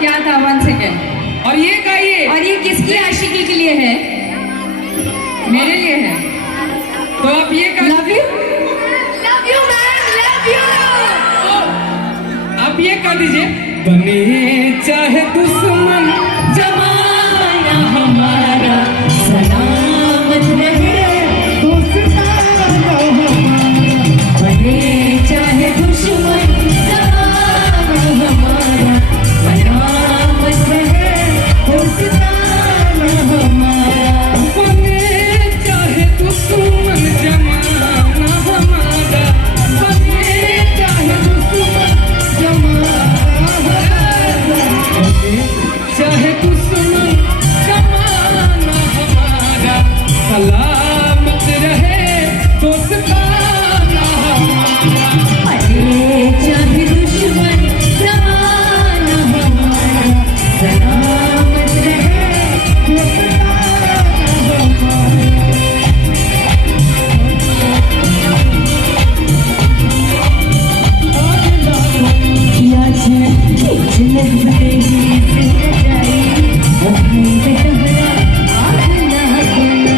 क्या था 1 सेकेंड। और ये गाइए। और ये किसकी आशिकी के लिए है? मेरे लिए है। तो आप ये love you ma'am, love you. आप ये कर दीजिए। बने चाहे दुश्मन जमाना हमारा सलामत रहे, दोस्ताना हमारा। बने चाहे दुश्मन जमाना हमारा सलामत रहे, दोस्ताना हमारा। बने चाहे दुश्मन जमाना हमारा, बने चाहे दुश्मन जमाना, चाहे दुश्मन जमाना हमारा सलामत रहे, दोस्ताना हमारा। बने चाहे दुश्मन जमाना हमारा सलामत रहे, दोस्ताना हमारा। किया छे किचन बतेगी से जाई, अपनी बेटहरा आग ना कोना।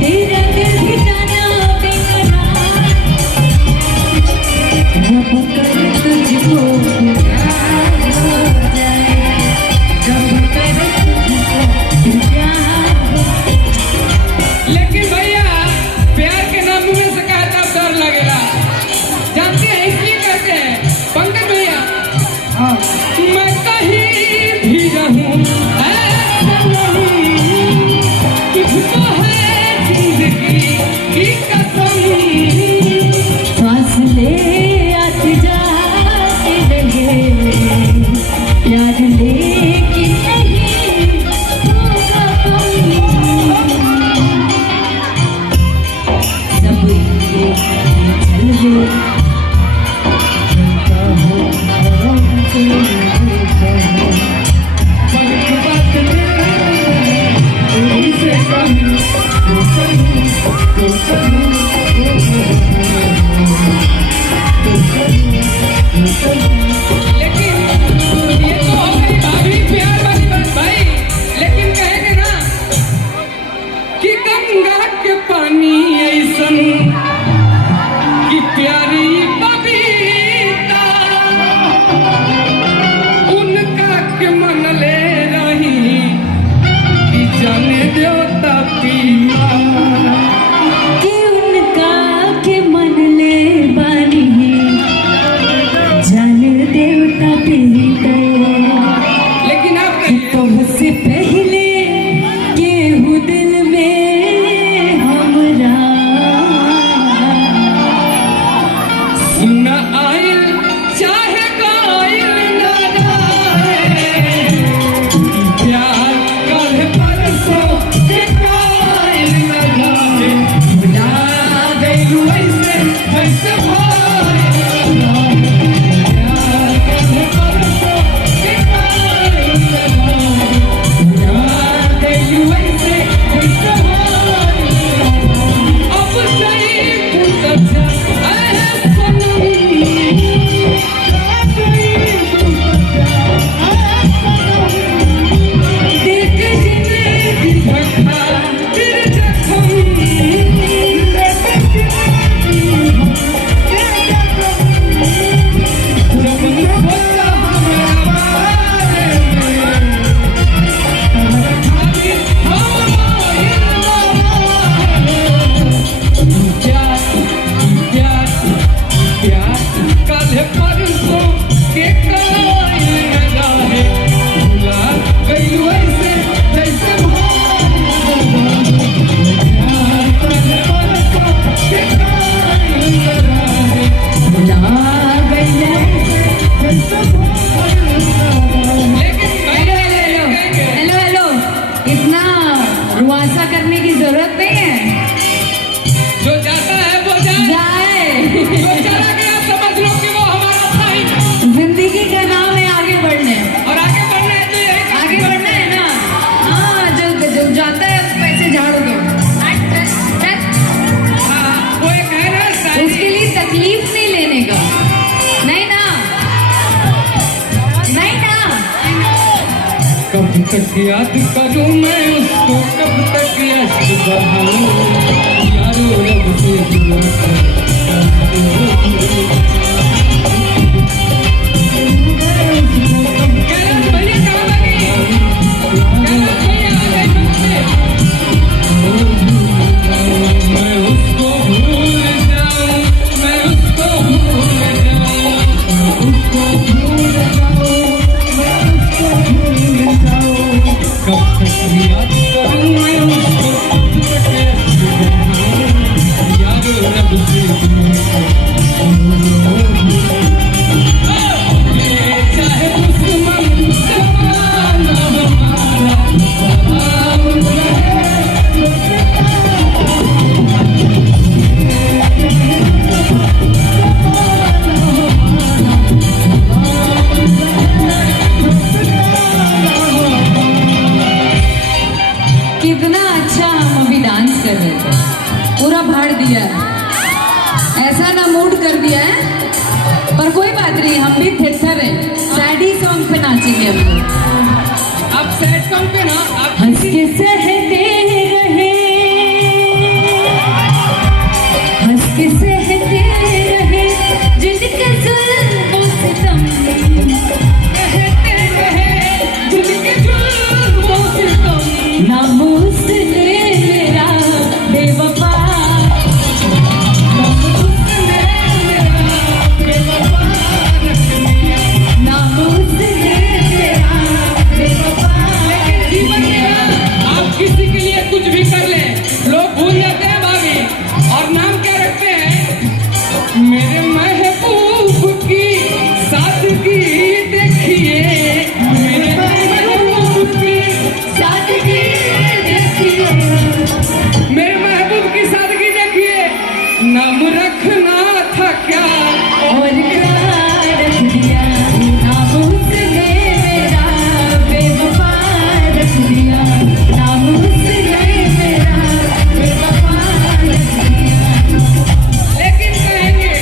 तेरा दिल भी जाना बेकरार, रब करे तुझको प्यार हो जाए, रब करे तुझको प्यार हो। लेकिन भैया प्यार के नाम में से कहता डर लगेगा, जानते हैं इसलिए कहते हैं पंकज भैया। मैं कहीं भी रहूं ऐसा नहीं, तुझको है जिंदगी की कसम। फासले आते जाते रहे, प्यार लेकिन नहीं होगा कम। सब ये चल गए, चलता हो हवा से कहो, पलक बात में से कहूं तो सहूं, तो सहूं, तो लेकिन ये तो हो गई भाभी प्यार वाली बात भाई। लेकिन कहेंगे ना कि गंगा के पानी ऐसन कि प्यारी बबीता, उनका के मन ले रही कि जाने देवता पीवा। कि उनका के मन ले बानी, जान देवता पीते। लेकिन आप कहिए तुमसे पहले केहू दिल में हमरा सुना आइल चाहे गाइल ना जाए, प्यार कल परसों के गाइल ना जाए। भुला गइलू ऐसे ऐसे भाई, प्यार कल परसों के गाइल ना जाए। भुला गइलू ऐसे ऐसे भाई, अब सही पूछत देख जिंदगी इतना रुआसा करने की जरूरत नहीं है। जो जाता है वो जाए, जो चला गया समझ लो कि वो हमारा था ही नहीं। जिंदगी का नाम है आगे बढ़ने, और आगे बढ़ना है तो यही आगे बढ़ना है ना। हाँ, जो जाता है पैसे झाड़ दो। कब तक याद करूं मैं उसको, कब तक यश बहाऊं, यारो रब से दुआ कैलाश भैया कहाँ भागे? कैलाश भैया आ गए सामने। मैं उसको भूल जाऊं, मैं उसको भूल जाऊं, उसको भूल जाऊं, मैं उसको भूल जाऊं, कब तक याद करूं मैं उसको, कब तक यश बहाऊं, यारो रब से दुआ चाहे दुश्मन जमाना हमारा सलाम कितना अच्छा हम अभी डांस कर रहे थे, पूरा भाड़ दिया है, ऐसा ना मूड कर दिया है, पर कोई बात नहीं, हम भी थिएटर है, सैडी सॉन्ग पे नाचेंगे हम लोग। आप सैड सॉन्ग पे ना आप हंस के सहते रहे, हंस के सहते रहे, जिनके जुल्म सितम, कहते रहे जिनके जुल्म सितम, नामूस ने मेरा बेवफा, नामूस ने मेरा बेवफा। जीवन में आप किसी के लिए कुछ भी कर ले, लोग भूल जाते हैं भाभी, और नाम क्या रखते हैं, मेरे महबूब की सादगी देखिए, मेरे महबूब की सादगी देखिए, मेरे महबूब की सादगी देखिए, नाम रखना था क्या और क्या रख दिया, नामूस ने मेरा बेवफा रख दिया, नामूस ने मेरा बेवफा रख दिया। लेकिन कहेंगे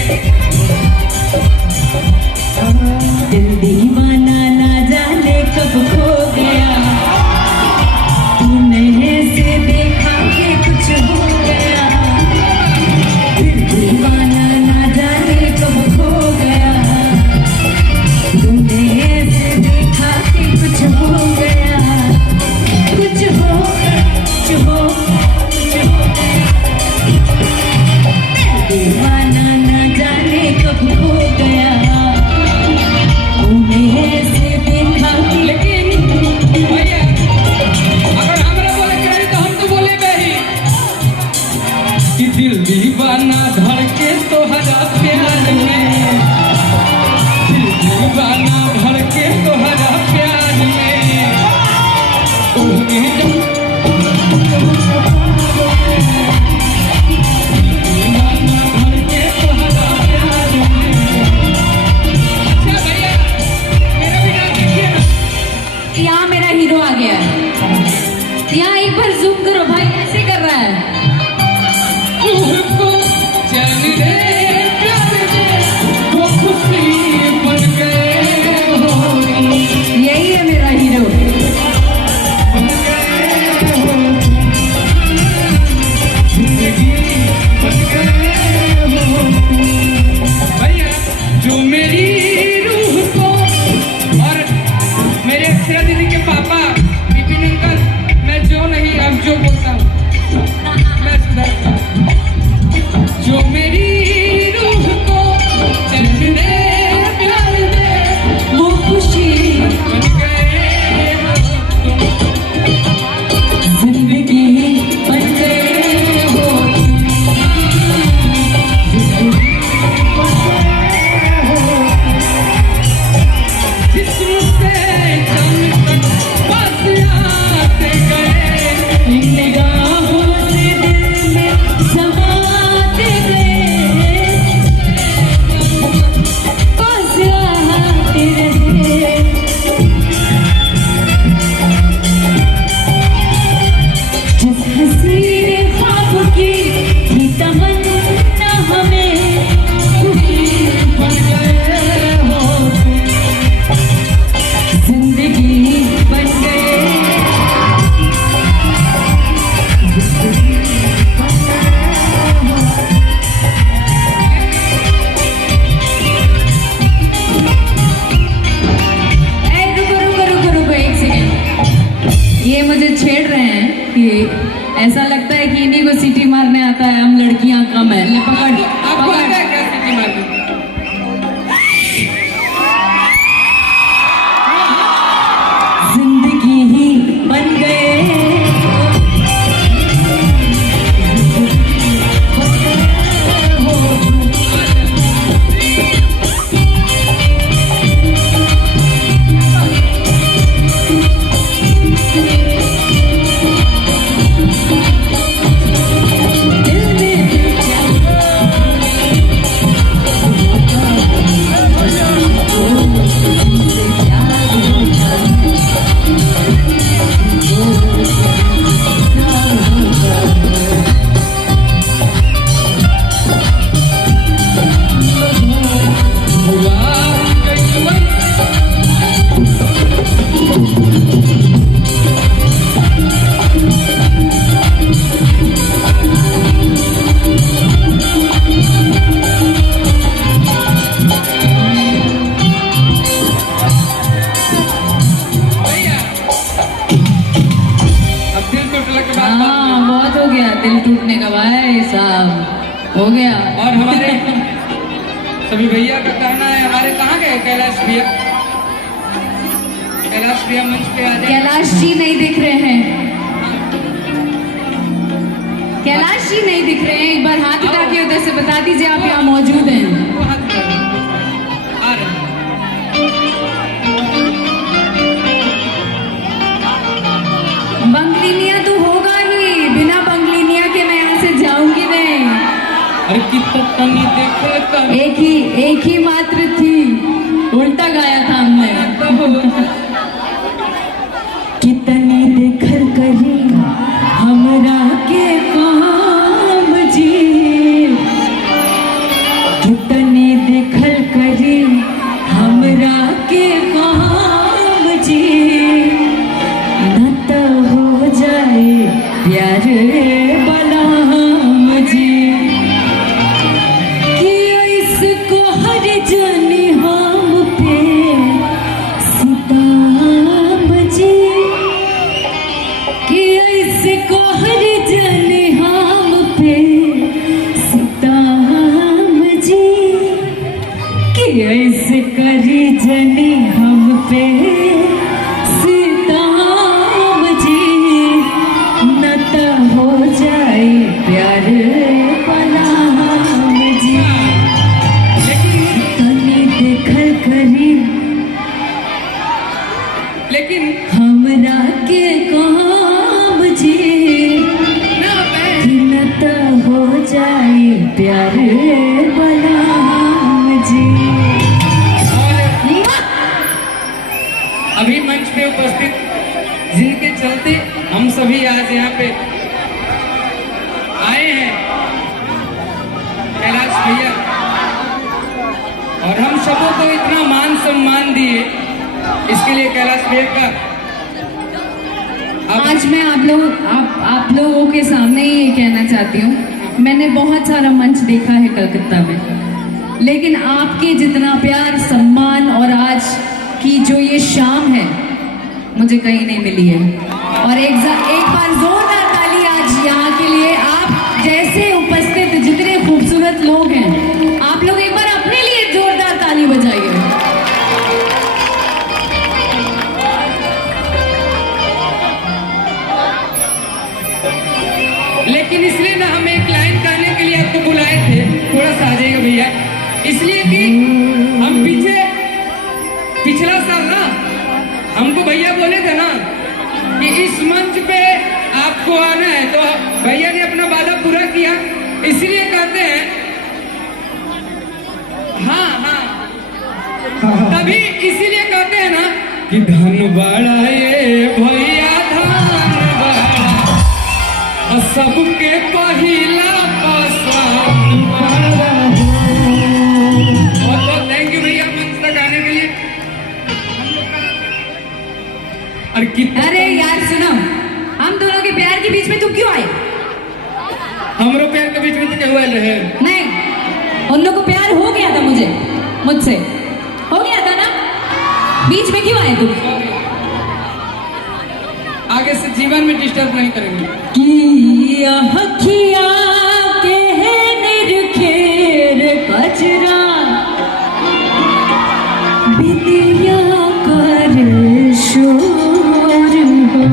दिल दीवाना ना जाने कब खो गया, तूने ऐसे देखा कि कुछ हो गया, दिल दीवाना ना जाने कब खो गया, तूने ऐसे देखा कि कुछ हो गया, कुछ हो कुछ हो कुछ हो गया, दिल दीवाना ना जाने कब खो गया, तूने ऐसे देखा कि लेकिन भैया अगर हमरा बोले के रही तो हम तो बोले बही कि दिल दीवाना धड़के तोहरा प्यार में, दिल दीवाना धड़के तोहरा प्यार में, तूने दीवाना धड़के तोहरा प्यार में। अच्छा भैया मेरा भी नाम देखिए ना, यहाँ मेरा हीरो आ गया है, यहाँ एक बार जूम करो भाई, ऐसे कर रहा है। तुझको चैन रे प्यार दे, वो खुशी बन गए हो, ऐसा लगता है कि इन्हीं को सीटी मारने आता है, हम लड़कियां कम है। ले पकड़ आपको आता पकड़। है क्या सीटी मारनी? जिंदगी ही बन गए दिल टूटने का भाई साहब हो गया। और हमारे सभी भैया का कहना है, हमारे कहाँ गए कैलाश भैया? कैलाश भैया मंच पे आ जाए। कैलाश जी नहीं दिख रहे हैं, कैलाश जी नहीं दिख रहे हैं। एक बार हाथ उठा के उधर से बता दीजिए आप यहाँ मौजूद हैं। वो हाथ उठा दो। आ रहे हैं। बंगलिनिया तो होगा ही, बिना बंगलिनिया के मैं यहाँ से जाऊंगी नहीं। अरे कितनी देखो एक ही मात्र थी, उल्टा गाया था हमने। कितनी देखर करी हमरा के काम जी, कितनी देखल करी हमरा के काम जी, न तो हो जाए प्यार बलराम जी, कि इसको हर जाने हम पे सीताम जी, कि इसको हर जाने हम पे सीताम जी, कि ऐसे करी जनी हम पे सीताम जी, न तो हो जाए प्यार बलराम जी, तनी देखल करी लेकिन हमरा के काम जी, ना मैं कि न तो हो जाए प्यार बलराम जी। और अभी मंच पे उपस्थित जिनके चलते हम सभी आज यहाँ पे आए हैं, कैलाश भैया, और हम सबों को इतना मान सम्मान दिए, इसके लिए कैलाश भैया का आज मैं आप लोगों के सामने ही ये कहना चाहती हूँ, मैंने बहुत सारा मंच देखा है कलकत्ता में, लेकिन आपके जितना प्यार सम्मान और आज की जो ये शाम है मुझे कहीं नहीं मिली है। और एक बार जोरदार ताली आज यहाँ के लिए, आप जैसे उपस्थित जितने खूबसूरत लोग हैं, आप लोग एक बार अपने लिए जोरदार ताली बजाइए। लेकिन इसलिए ना हम एक लाइन गाने के लिए आपको बुलाए थे, थोड़ा सा आ जाइएगा भैया, इसलिए कि हम पिछला साल ना हमको भैया बोले थे ना कि इस मंच पे आपको आना है, तो भैया ने अपना वादा पूरा किया, इसलिए कहते हैं हाँ हाँ, तभी इसीलिए कहते हैं ना कि धन बड़ा ये भैया धन बड़ा, और सबके पहिला पसंद बड़ा। बहुत बहुत थैंक यू भैया मंच तक आने के लिए। अरे यार सुनो, हम दोनों के प्यार के बीच में तुम क्यों आए? हमरो प्यार के बीच में तो क्या हुआ रहे? नहीं, उन लोगों को प्यार हो गया था मुझसे हो गया था ना, बीच में क्यों आए तुम? आगे से जीवन में डिस्टर्ब नहीं करेंगे। कि